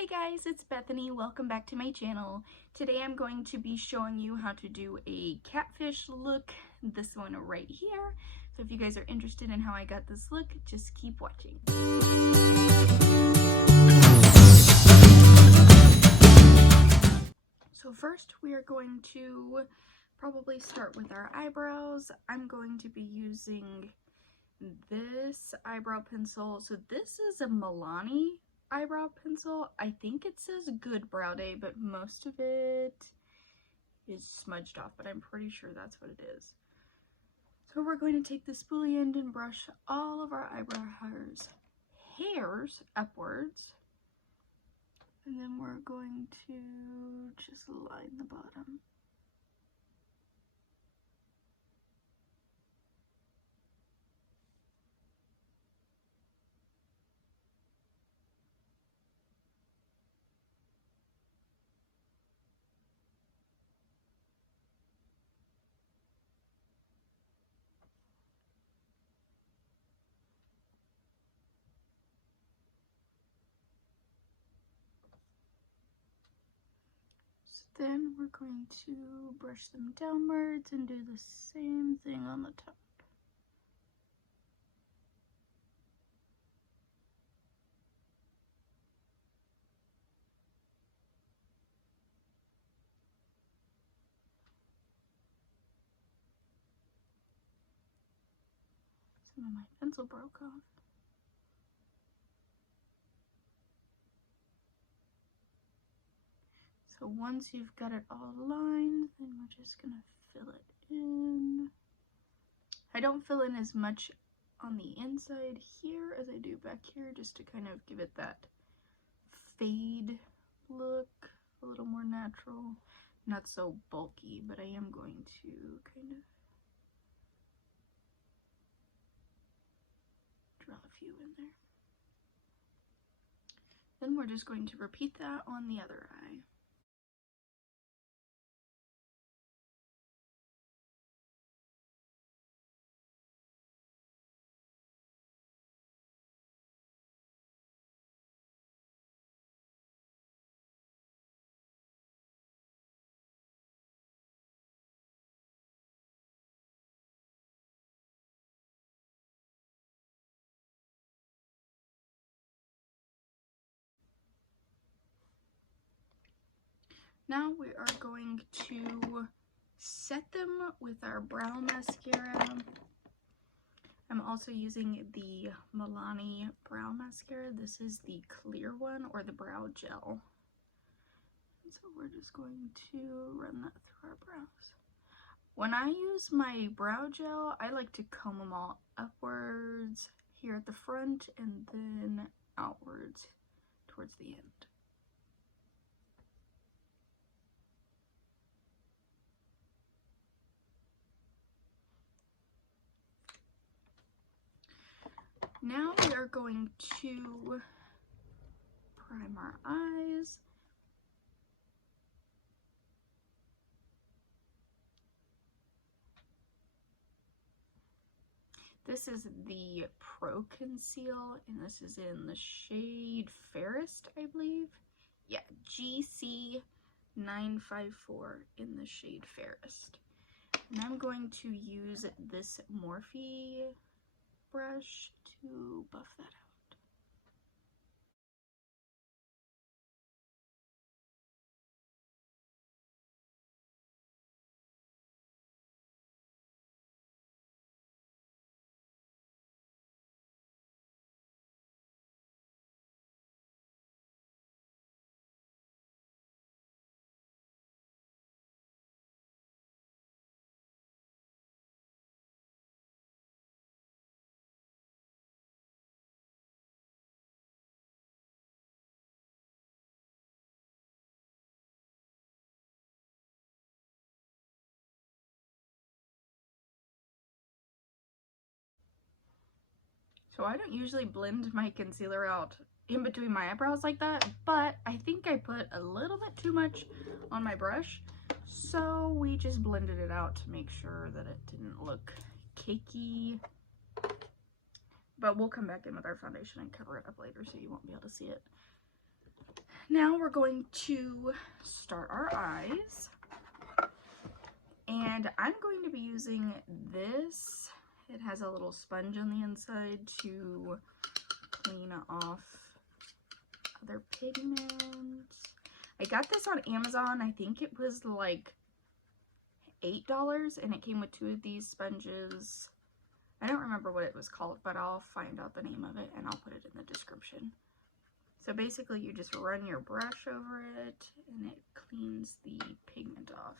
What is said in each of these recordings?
Hey guys, it's Bethany. Welcome back to my channel. Today I'm going to be showing you how to do a catfish look, this one right here. So if you guys are interested in how I got this look, just keep watching. So first we are going to probably start with our eyebrows. I'm going to be using this eyebrow pencil. So this is a Milani eyebrow pencil. I think it says Good Brow Day, but most of it is smudged off, but I'm pretty sure that's what it is. So we're going to take the spoolie end and brush all of our eyebrow hairs upwards. And then we're going to just line the bottom. Then we're going to brush them downwards and do the same thing on the top. Some of my pencil broke off. So once you've got it all lined, then we're just gonna fill it in. I don't fill in as much on the inside here as I do back here, just to kind of give it that fade look, a little more natural. Not so bulky, but I am going to kind of draw a few in there. Then we're just going to repeat that on the other eye. Now we are going to set them with our brow mascara. I'm also using the Milani brow mascara. This is the clear one, or the brow gel. And so we're just going to run that through our brows. When I use my brow gel, I like to comb them all upwards here at the front and then outwards towards the end. Now we are going to prime our eyes. This is the Pro Conceal, and this is in the shade Fairest, I believe. Yeah, GC954 in the shade Fairest. And I'm going to use this Morphe brush to buff that out. So I don't usually blend my concealer out in between my eyebrows like that, but I think I put a little bit too much on my brush, so we just blended it out to make sure that it didn't look cakey. But we'll come back in with our foundation and cover it up later so you won't be able to see it. Now we're going to start our eyes. And I'm going to be using this. It has a little sponge on the inside to clean off other pigment. I got this on Amazon. I think it was like $8, and it came with 2 of these sponges. I don't remember what it was called, but I'll find out the name of it and I'll put it in the description. So basically you just run your brush over it and it cleans the pigment off.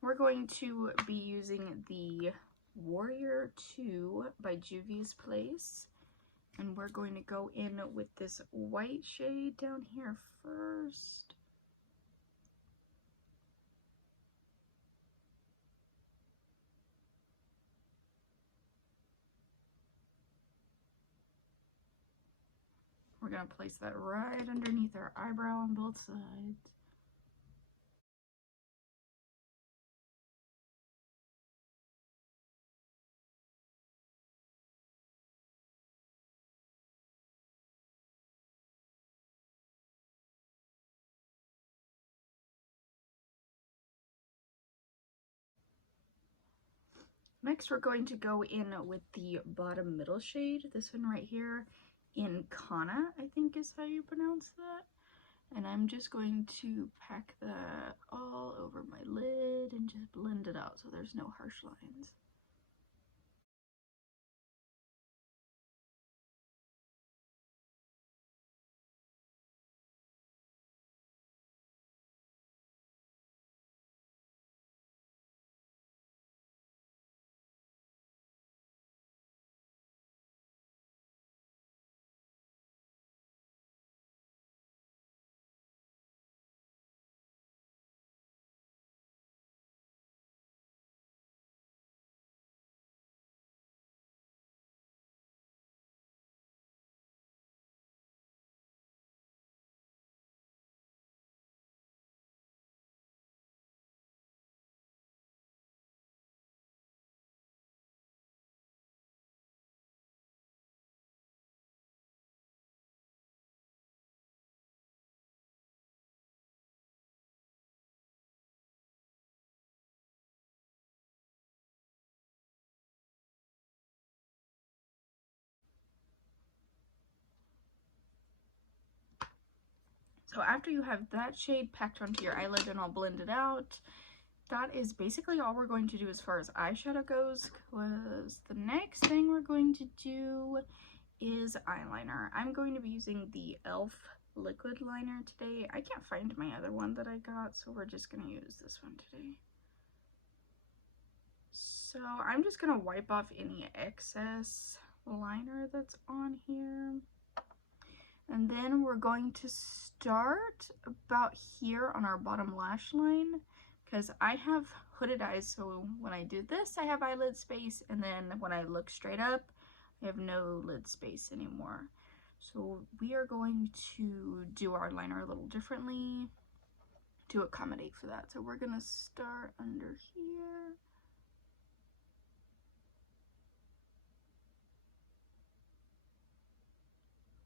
We're going to be using the Warrior 2 by Juvia's Place. And we're going to go in with this white shade down here first. We're going to place that right underneath our eyebrow on both sides. Next, we're going to go in with the bottom middle shade, this one right here, in Kana, I think is how you pronounce that. And I'm just going to pack that all over my lid and just blend it out so there's no harsh lines. So after you have that shade packed onto your eyelid and all blended out, that is basically all we're going to do as far as eyeshadow goes, because the next thing we're going to do is eyeliner. I'm going to be using the e.l.f. liquid liner today. I can't find my other one that I got, so we're just going to use this one today. So I'm just going to wipe off any excess liner that's on here. And then we're going to start about here on our bottom lash line, because I have hooded eyes, so when I do this I have eyelid space, and then when I look straight up I have no lid space anymore. So we are going to do our liner a little differently to accommodate for that. So we're going to start under here.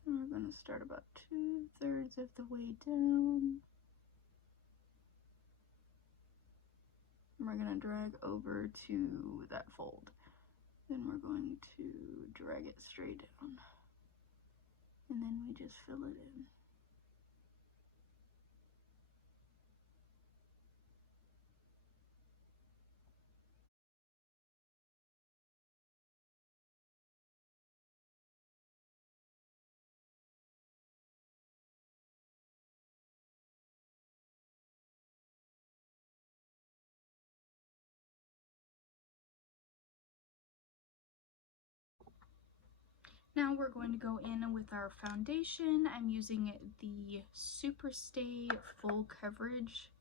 And we're going to start about 2/3 of the way down. And we're going to drag over to that fold. Then we're going to drag it straight down. And then we just fill it in. Now we're going to go in with our foundation. I'm using the Superstay Full Coverage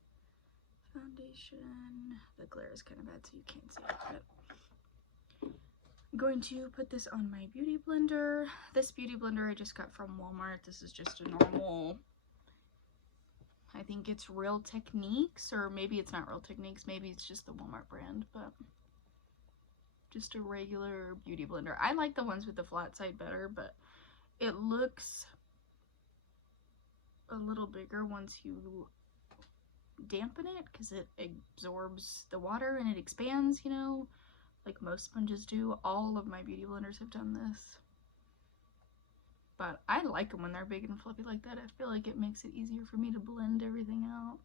foundation. The glare is kind of bad so you can't see it, but I'm going to put this on my beauty blender. This beauty blender I just got from Walmart. This is just a normal, I think it's Real Techniques, or maybe it's not Real Techniques, maybe it's just the Walmart brand, but just a regular beauty blender. I like the ones with the flat side better, but it looks a little bigger once you dampen it, because it absorbs the water and it expands, you know, like most sponges do. All of my beauty blenders have done this. But I like them when they're big and fluffy like that. I feel like it makes it easier for me to blend everything out.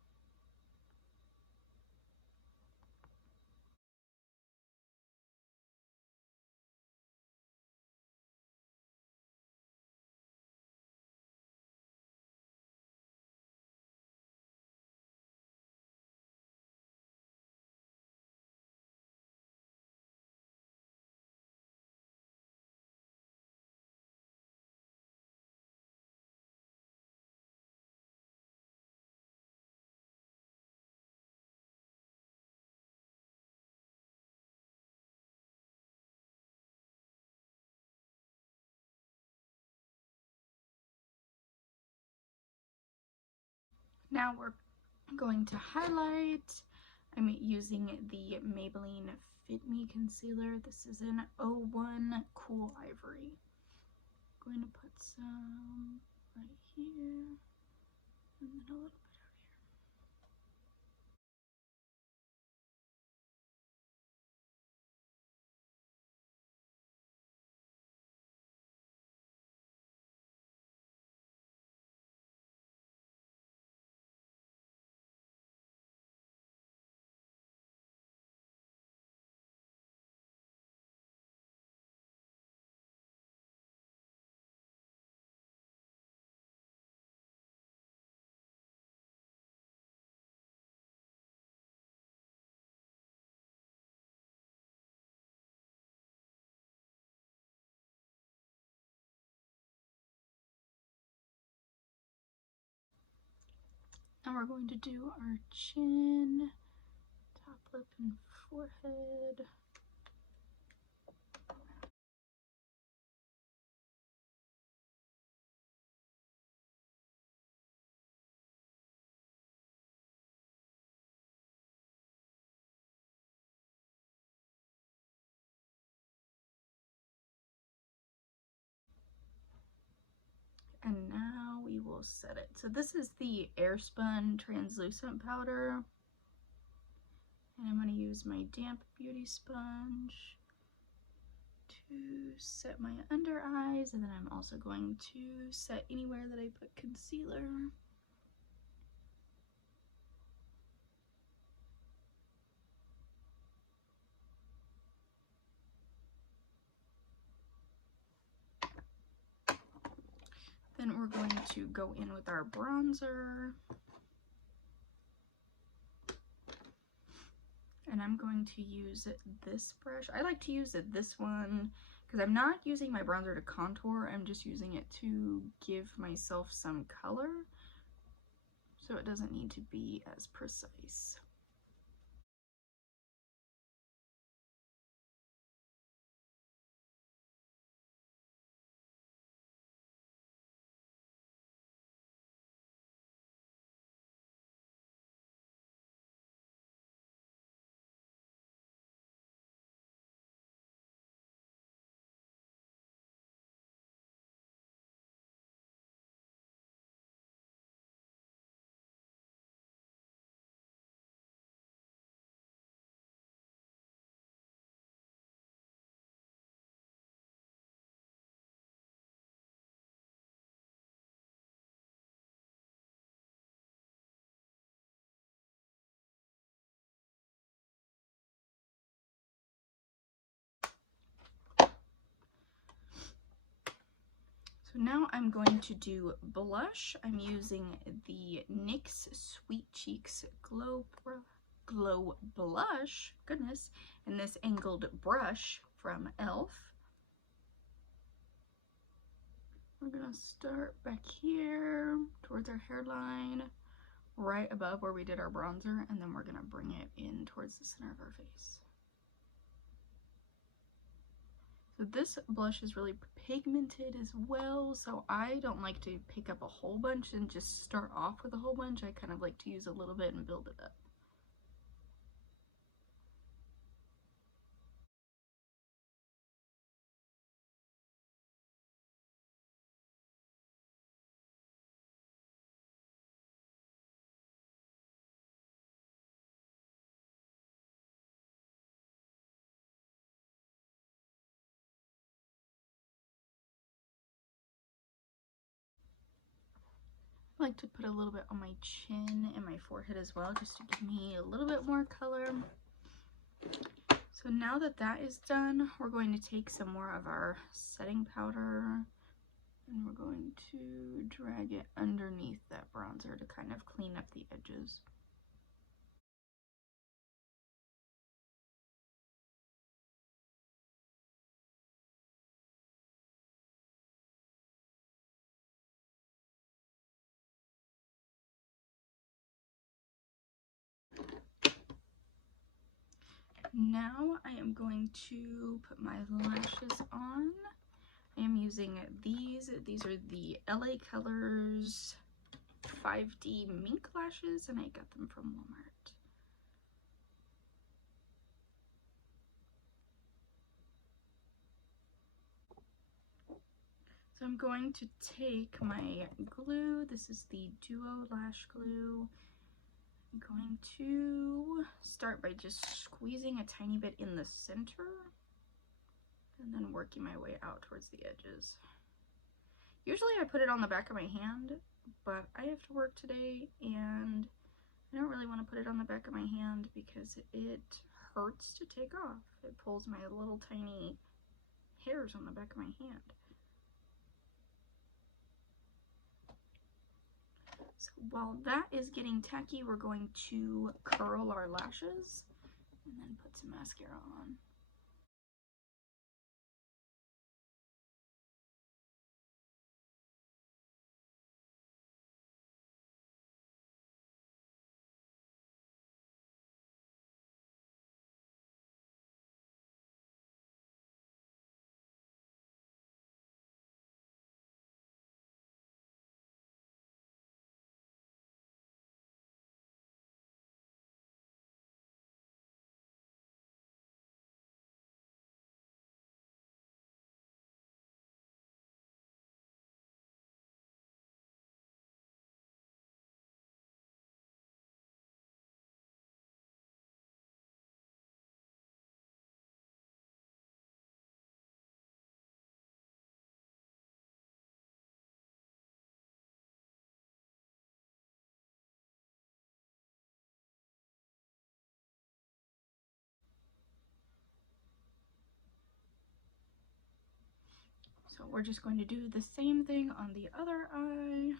Now we're going to highlight. I'm using the Maybelline Fit Me Concealer. This is in 01 Cool Ivory. I'm going to put some right here and then a little bit out here. Now we're going to do our chin, top lip, and forehead. And now we will set it. So this is the Airspun translucent powder. And I'm going to use my damp beauty sponge to set my under eyes, and then I'm also going to set anywhere that I put concealer. Then we're going to go in with our bronzer. And I'm going to use this brush. I like to use this one because I'm not using my bronzer to contour. I'm just using it to give myself some color. So it doesn't need to be as precise. So now I'm going to do blush. I'm using the NYX Sweet Cheeks Glow Blush, goodness, and this angled brush from e.l.f. We're gonna start back here towards our hairline, right above where we did our bronzer, and then we're gonna bring it in towards the center of our face. So this blush is really pigmented as well, so I don't like to pick up a whole bunch and just start off with a whole bunch. I kind of like to use a little bit and build it up. I like to put a little bit on my chin and my forehead as well, just to give me a little bit more color. So now that that is done, we're going to take some more of our setting powder and we're going to drag it underneath that bronzer to kind of clean up the edges. Now I am going to put my lashes on. I am using these. These are the LA Colors 5D mink lashes, and I got them from Walmart. So I'm going to take my glue. This is the Duo Lash Glue. I'm going to start by just squeezing a tiny bit in the center and then working my way out towards the edges. Usually I put it on the back of my hand, but I have to work today and I don't really want to put it on the back of my hand because it hurts to take off. It pulls my little tiny hairs on the back of my hand. So while that is getting tacky, we're going to curl our lashes and then put some mascara on. So we're just going to do the same thing on the other eye.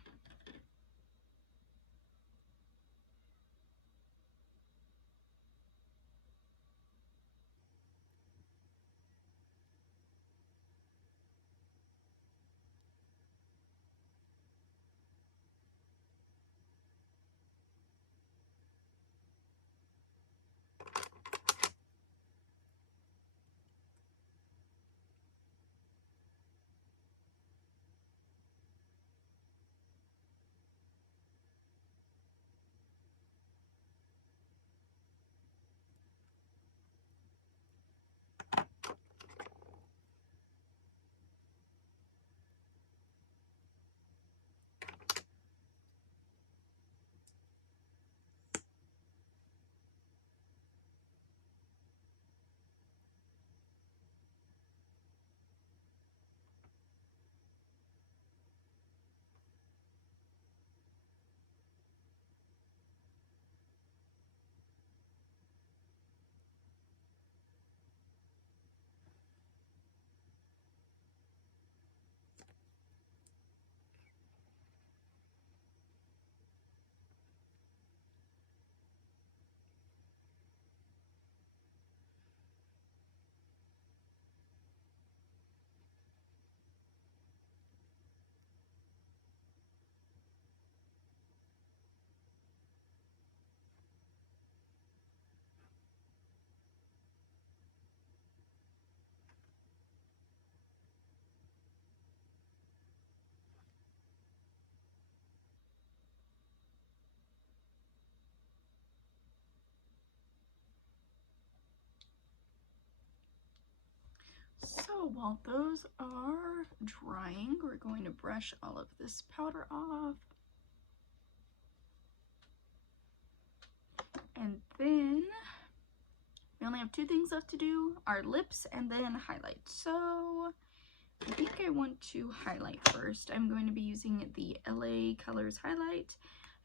So while those are drying, we're going to brush all of this powder off. And then we only have two things left to do, our lips and then highlights. So I think I want to highlight first. I'm going to be using the LA Colors Highlight.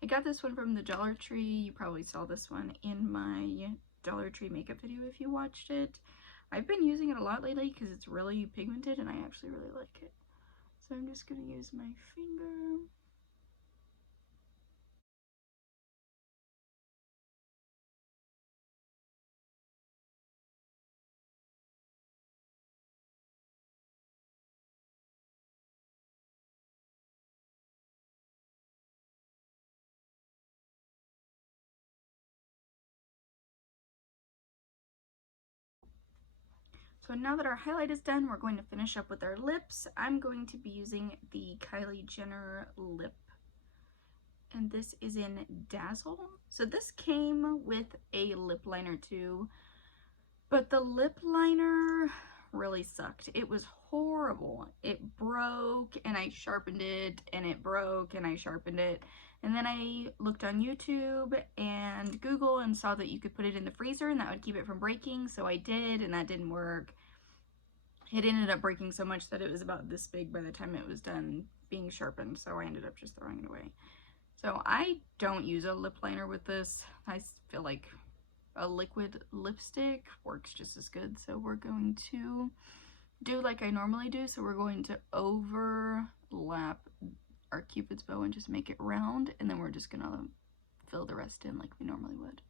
I got this one from the Dollar Tree. You probably saw this one in my Dollar Tree makeup video if you watched it. I've been using it a lot lately because it's really pigmented and I actually really like it. So I'm just going to use my finger. So now that our highlight is done, we're going to finish up with our lips. I'm going to be using the Kylie Jenner lip, and this is in Dazzle. So this came with a lip liner too, but the lip liner really sucked. It was horrible. It broke and I sharpened it, and it broke and I sharpened it. And then I looked on YouTube and Google and saw that you could put it in the freezer and that would keep it from breaking. So I did, and that didn't work. It ended up breaking so much that it was about this big by the time it was done being sharpened. So I ended up just throwing it away. So I don't use a lip liner with this. I feel like a liquid lipstick works just as good. So we're going to do like I normally do. So we're going to overlap our Cupid's bow and just make it round, and then we're just gonna fill the rest in like we normally would.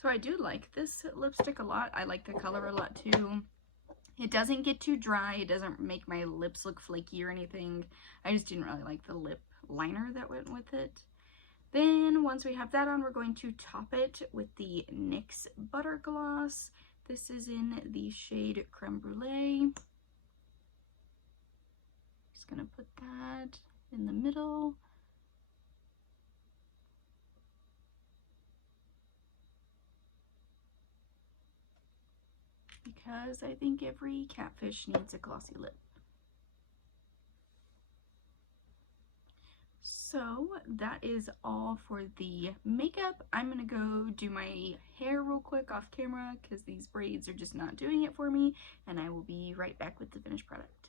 So I do like this lipstick a lot. I like the color a lot too. It doesn't get too dry. It doesn't make my lips look flaky or anything. I just didn't really like the lip liner that went with it. Then once we have that on, we're going to top it with the NYX Butter Gloss. This is in the shade Creme Brulee. Just gonna put that in the middle. Because I think every catfish needs a glossy lip. So that is all for the makeup. I'm gonna go do my hair real quick off camera because these braids are just not doing it for me, and I will be right back with the finished product.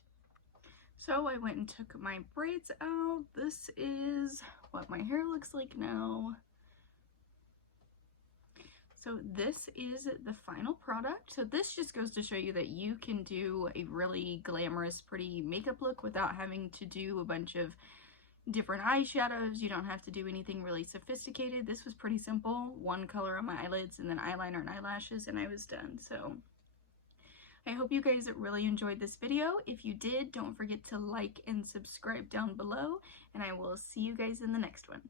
So I went and took my braids out. This is what my hair looks like now. So this is the final product. So this just goes to show you that you can do a really glamorous, pretty makeup look without having to do a bunch of different eyeshadows. You don't have to do anything really sophisticated. This was pretty simple. One color on my eyelids and then eyeliner and eyelashes, and I was done. So I hope you guys really enjoyed this video. If you did, don't forget to like and subscribe down below, and I will see you guys in the next one.